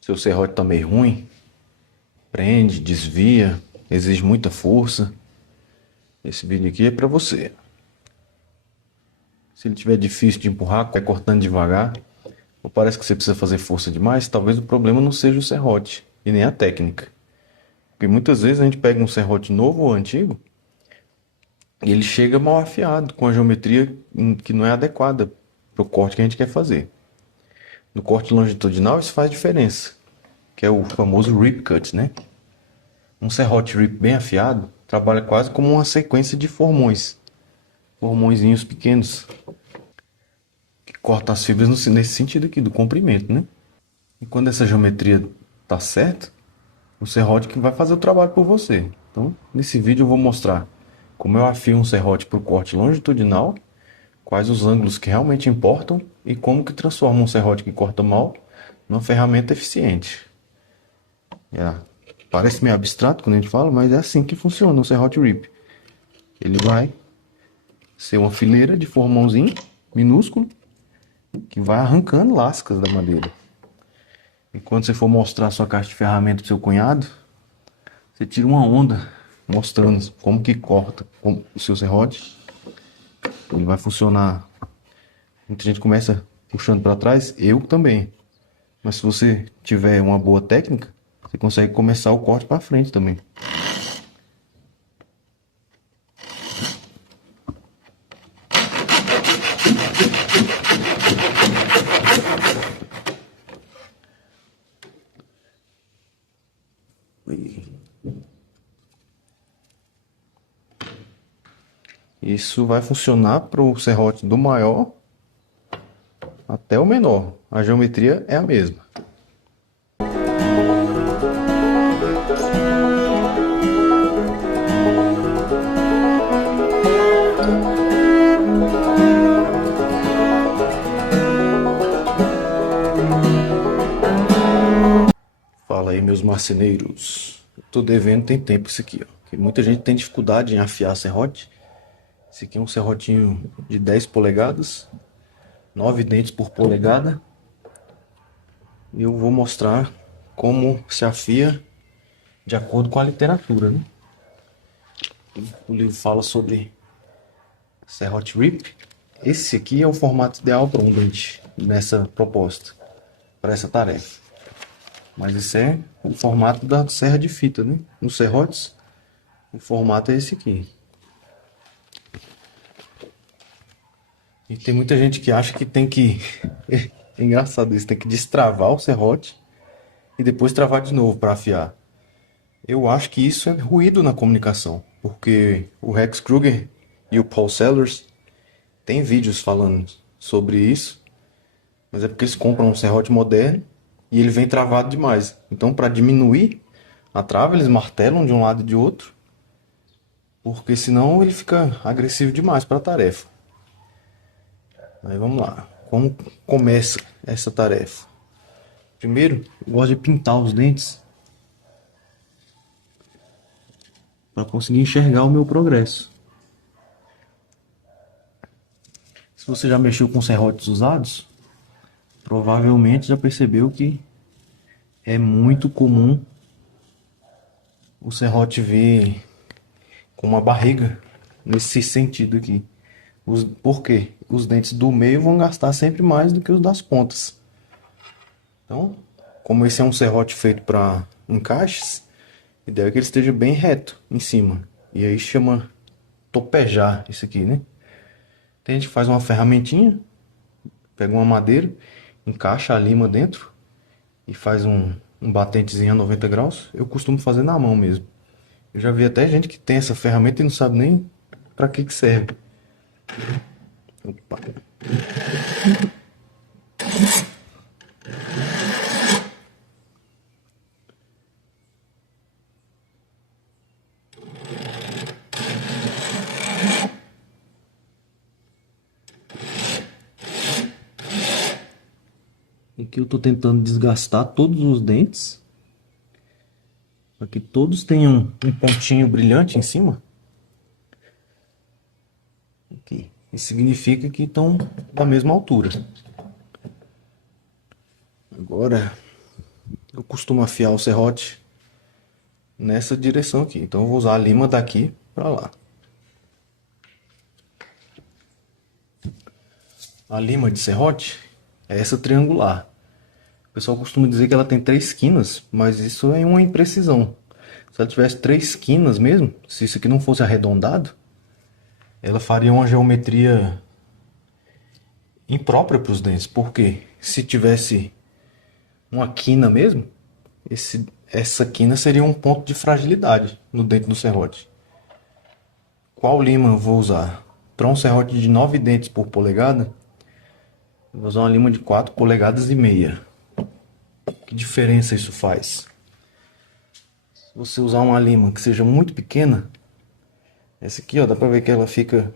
Seu serrote tá meio ruim, prende, desvia, exige muita força. Esse vídeo aqui é para você. Se ele tiver difícil de empurrar, vai cortando devagar, ou parece que você precisa fazer força demais, talvez o problema não seja o serrote e nem a técnica. Porque muitas vezes a gente pega um serrote novo ou antigo e ele chega mal afiado, com a geometria que não é adequada para o corte que a gente quer fazer. No corte longitudinal isso faz diferença, que é o famoso rip cut, né? Um serrote rip bem afiado trabalha quase como uma sequência de formões, formõezinhos pequenos, que cortam as fibras nesse sentido aqui, do comprimento, né? E quando essa geometria tá certa, o serrote que vai fazer o trabalho por você. Então, nesse vídeo eu vou mostrar como eu afio um serrote para o corte longitudinal, quais os ângulos que realmente importam e como que transforma um serrote que corta mal numa ferramenta eficiente. Parece meio abstrato quando a gente fala, mas é assim que funciona o serrote rip. Ele vai ser uma fileira de formãozinho minúsculo que vai arrancando lascas da madeira. E quando você for mostrar a sua caixa de ferramentas pro seu cunhado, você tira uma onda mostrando como que corta o seu serrote. Ele vai funcionar. Muita gente começa puxando para trás, eu também. Mas se você tiver uma boa técnica, você consegue começar o corte para frente também. Isso vai funcionar para o serrote do maior até o menor. A geometria é a mesma. Fala aí, meus marceneiros. Eu tô devendo tem tempo isso aqui, ó. Porque muita gente tem dificuldade em afiar serrote. Esse aqui é um serrotinho de 10 polegadas, 9 dentes por polegada. E eu vou mostrar como se afia de acordo com a literatura, né? O livro fala sobre serrote rip. Esse aqui é o formato ideal para um dente nessa proposta, para essa tarefa. Mas esse é o formato da serra de fita, né? Nos serrotes, o formato é esse aqui. E tem muita gente que acha que tem que... É engraçado isso, tem que destravar o serrote e depois travar de novo para afiar. Eu acho que isso é ruído na comunicação, porque o Rex Kruger e o Paul Sellers têm vídeos falando sobre isso, mas é porque eles compram um serrote moderno e ele vem travado demais. Então, para diminuir a trava, eles martelam de um lado e de outro, porque senão ele fica agressivo demais para a tarefa. Aí vamos lá. Como começa essa tarefa? Primeiro, eu gosto de pintar os dentes para conseguir enxergar o meu progresso. Se você já mexeu com serrotes usados, provavelmente já percebeu que é muito comum o serrote vir com uma barriga nesse sentido aqui. Por quê? Os dentes do meio vão gastar sempre mais do que os das pontas. Então, como esse é um serrote feito para encaixes, a ideia é que ele esteja bem reto em cima. E aí chama topejar isso aqui, né? Tem gente que faz uma ferramentinha, pega uma madeira, encaixa a lima dentro e faz um batentezinho a 90 graus. Eu costumo fazer na mão mesmo. Eu já vi até gente que tem essa ferramenta e não sabe nem para que serve. Opa. Aqui eu estou tentando desgastar todos os dentes, para que todos tenham um pontinho brilhante em cima. Aqui. Isso significa que estão da mesma altura. Agora eu costumo afiar o serrote nessa direção aqui. Então eu vou usar a lima daqui para lá. A lima de serrote é essa triangular. O pessoal costuma dizer que ela tem 3 quinas, mas isso é uma imprecisão. Se ela tivesse 3 quinas mesmo, se isso aqui não fosse arredondado, ela faria uma geometria imprópria para os dentes. Porque se tivesse uma quina mesmo, essa quina seria um ponto de fragilidade no dente do serrote. Qual lima eu vou usar? Para um serrote de 9 dentes por polegada, eu vou usar uma lima de 4 polegadas e meia. Que diferença isso faz? Se você usar uma lima que seja muito pequena, essa aqui, ó, dá pra ver que ela fica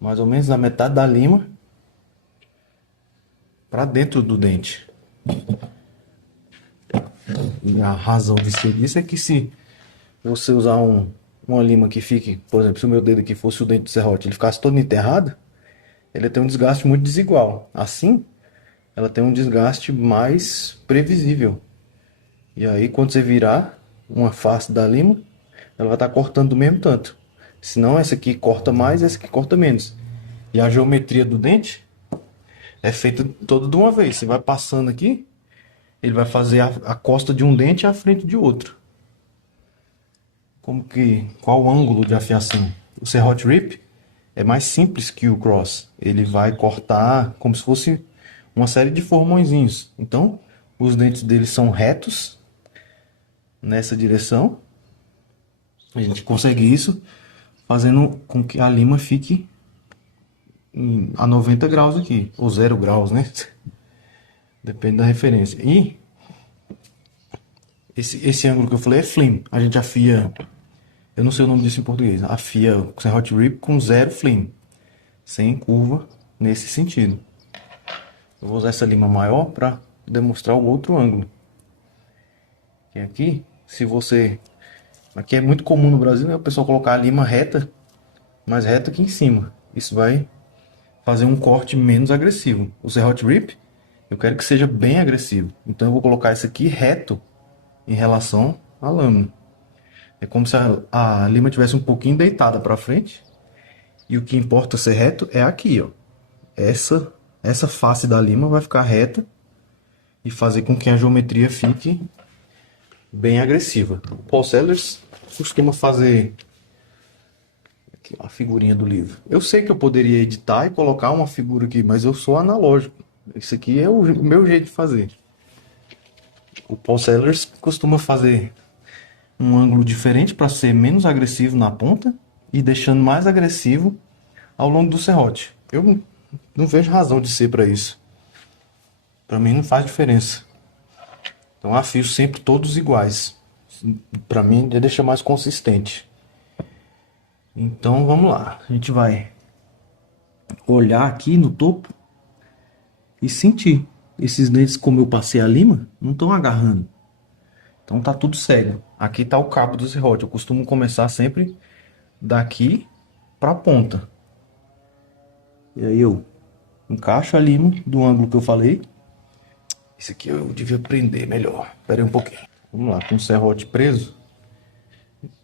mais ou menos na metade da lima para dentro do dente. E a razão de ser disso é que se você usar uma lima que fique, por exemplo, se o meu dedo aqui fosse o dente do serrote, ele ficasse todo enterrado, ele tem um desgaste muito desigual. Assim, ela tem um desgaste mais previsível. E aí, quando você virar uma face da lima, ela vai estar cortando do mesmo tanto. Senão, essa aqui corta mais, essa aqui corta menos. E a geometria do dente é feita toda de uma vez. Você vai passando aqui, ele vai fazer a costa de um dente e a frente de outro. Qual o ângulo de afiação? O serrote rip é mais simples que o cross. Ele vai cortar como se fosse uma série de formõezinhos. Então, os dentes dele são retos nessa direção. A gente consegue isso fazendo com que a lima fique a 90 graus aqui, ou 0 graus, né? Depende da referência. E esse ângulo que eu falei é flim. A gente afia, eu não sei o nome disso em português, afia o serrote rip com 0 flim, sem curva nesse sentido. Eu vou usar essa lima maior para demonstrar o outro ângulo. Que aqui, se você... Aqui é muito comum no Brasil, né, o pessoal colocar a lima reta, mais reta aqui em cima. Isso vai fazer um corte menos agressivo. O serrote rip, eu quero que seja bem agressivo. Então eu vou colocar isso aqui reto em relação à lâmina. É como se a lima tivesse um pouquinho deitada para frente. E o que importa ser reto é aqui, ó. Essa face da lima vai ficar reta e fazer com que a geometria fique bem agressiva. O Paul Sellers costuma fazer aqui a figurinha do livro. Eu sei que eu poderia editar e colocar uma figura aqui, mas eu sou analógico. Esse aqui é o meu jeito de fazer. O Paul Sellers costuma fazer um ângulo diferente para ser menos agressivo na ponta e deixando mais agressivo ao longo do serrote. Eu não vejo razão de ser para isso. Para mim não faz diferença. Então afio sempre todos iguais. Para mim já deixa mais consistente. Então vamos lá. A gente vai olhar aqui no topo e sentir. Esses dentes, como eu passei a lima, não estão agarrando. Então tá tudo cego. Aqui tá o cabo do serrote. Eu costumo começar sempre daqui para a ponta. E aí eu encaixo a lima do ângulo que eu falei. Esse aqui eu devia prender melhor. Espera aí um pouquinho. Vamos lá, com o serrote preso.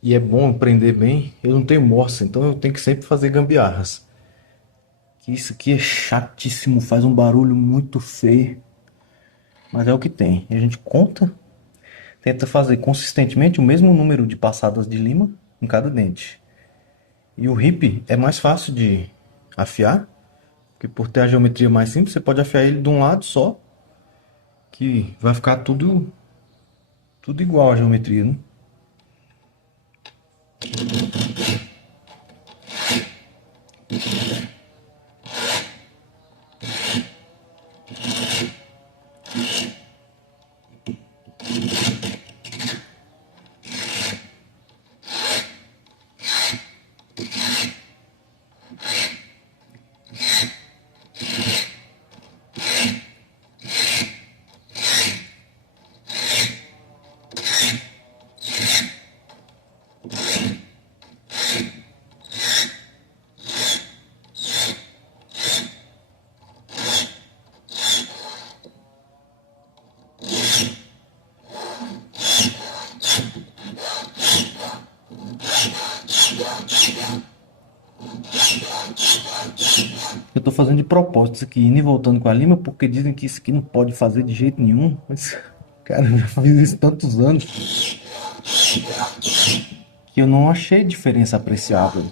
E é bom prender bem. Eu não tenho morsa, então eu tenho que sempre fazer gambiarras. Isso aqui é chatíssimo, faz um barulho muito feio. Mas é o que tem. A gente conta, tenta fazer consistentemente o mesmo número de passadas de lima em cada dente. E o rip é mais fácil de afiar, porque por ter a geometria mais simples, você pode afiar ele de um lado só, que vai ficar tudo igual a geometria, né? tô fazendo de propósito isso aqui, indo e voltando com a lima, porque dizem que isso aqui não pode fazer de jeito nenhum. Mas, cara, eu já fiz isso tantos anos que eu não achei diferença apreciável.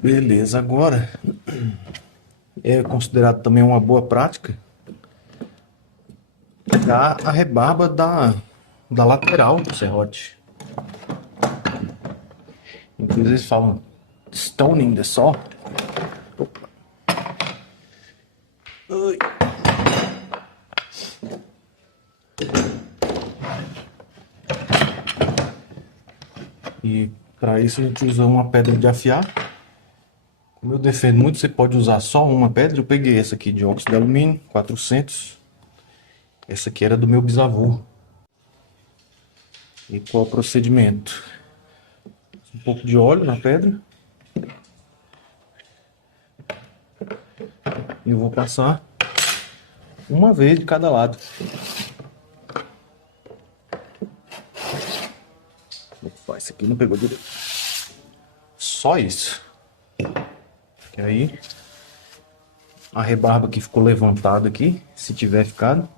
Beleza, agora é considerado também uma boa prática pegar a rebarba da lateral do serrote. Inclusive eles falam stoning the saw. Opa. Ai. E para isso a gente usa uma pedra de afiar. Como eu defendo muito, você pode usar só uma pedra. Eu peguei essa aqui de óxido de alumínio, 400. Essa aqui era do meu bisavô. E qual é o procedimento? Um pouco de óleo na pedra. E eu vou passar uma vez de cada lado. Opa, esse aqui não pegou direito. Só isso. E aí, a rebarba que ficou levantada aqui, se tiver ficado,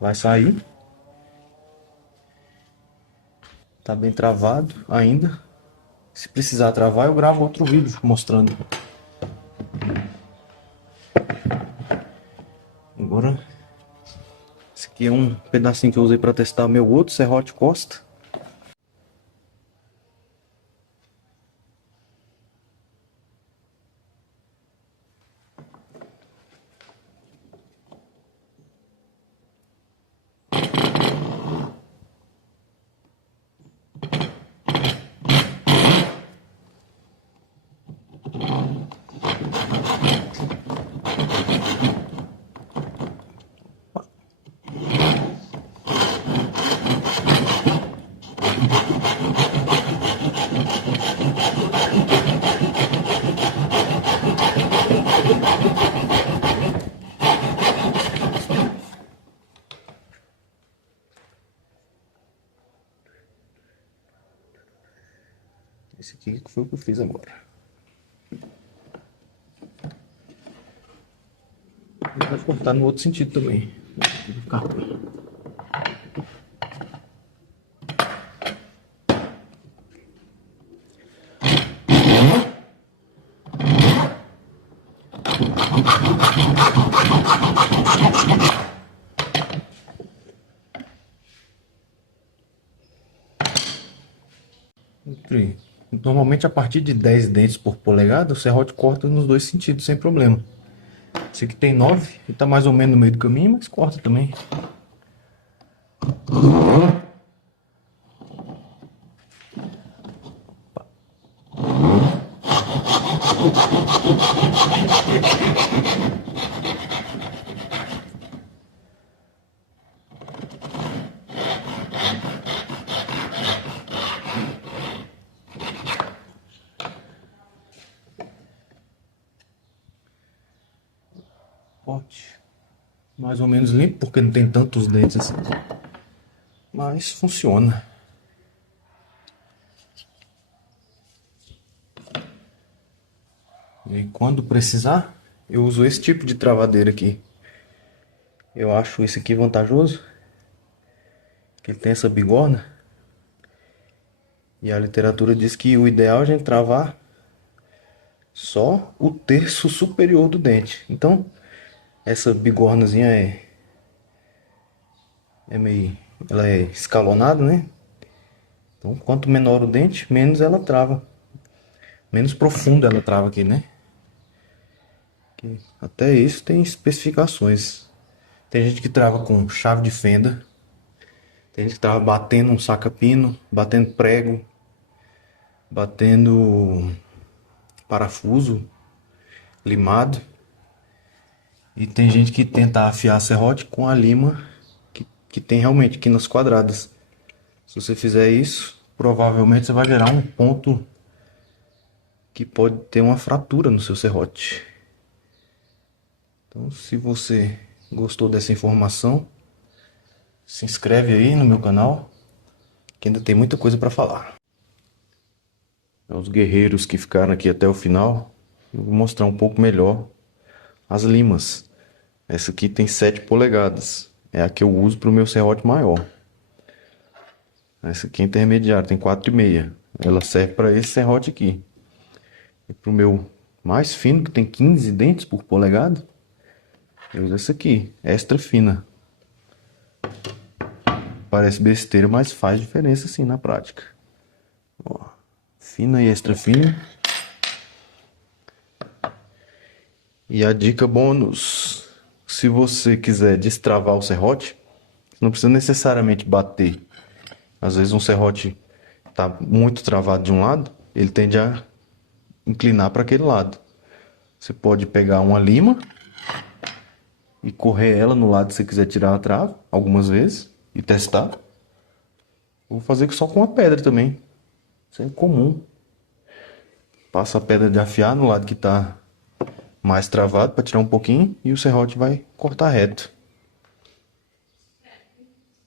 vai sair. Tá bem travado ainda. Se precisar travar, eu gravo outro vídeo mostrando. Agora, esse aqui é um pedacinho que eu usei para testar meu outro serrote Costa. foi o que eu fiz agora. E vai cortar no outro sentido também. Vai ficar ruim. Normalmente a partir de 10 dentes por polegada, o serrote corta nos dois sentidos sem problema. Esse aqui tem 9 e tá mais ou menos no meio do caminho, mas corta também. Forte. Mais ou menos limpo, porque não tem tantos dentes assim. Mas funciona. E quando precisar, eu uso esse tipo de travadeira aqui. Eu acho esse aqui vantajoso. Que ele tem essa bigorna. E a literatura diz que o ideal é a gente travar só o terço superior do dente. Então, essa bigornazinha ela é escalonada, né? Então, quanto menor o dente, menos ela trava. Menos profunda ela trava aqui, né? Até isso tem especificações. Tem gente que trava com chave de fenda. Tem gente que trava batendo um saca-pino, batendo prego, batendo parafuso limado. E tem gente que tenta afiar serrote com a lima que tem realmente aqui nas quadradas. Se você fizer isso, provavelmente você vai gerar um ponto que pode ter uma fratura no seu serrote. Então, se você gostou dessa informação, se inscreve aí no meu canal, que ainda tem muita coisa para falar. Os guerreiros que ficaram aqui até o final, eu vou mostrar um pouco melhor as limas. Essa aqui tem 7 polegadas, é a que eu uso para o meu serrote maior. Essa aqui é intermediária, tem 4,5. Ela serve para esse serrote aqui. E para o meu mais fino, que tem 15 dentes por polegada, eu uso essa aqui, extra fina. Parece besteira, mas faz diferença sim na prática. Ó, fina e extra fina. E a dica bônus: se você quiser destravar o serrote, não precisa necessariamente bater. Às vezes um serrote está muito travado de um lado, ele tende a inclinar para aquele lado. Você pode pegar uma lima e correr ela no lado que você quiser tirar a trava, algumas vezes, e testar. Vou fazer só com a pedra também. Isso é comum. Passa a pedra de afiar no lado que está mais travado para tirar um pouquinho e o serrote vai cortar reto.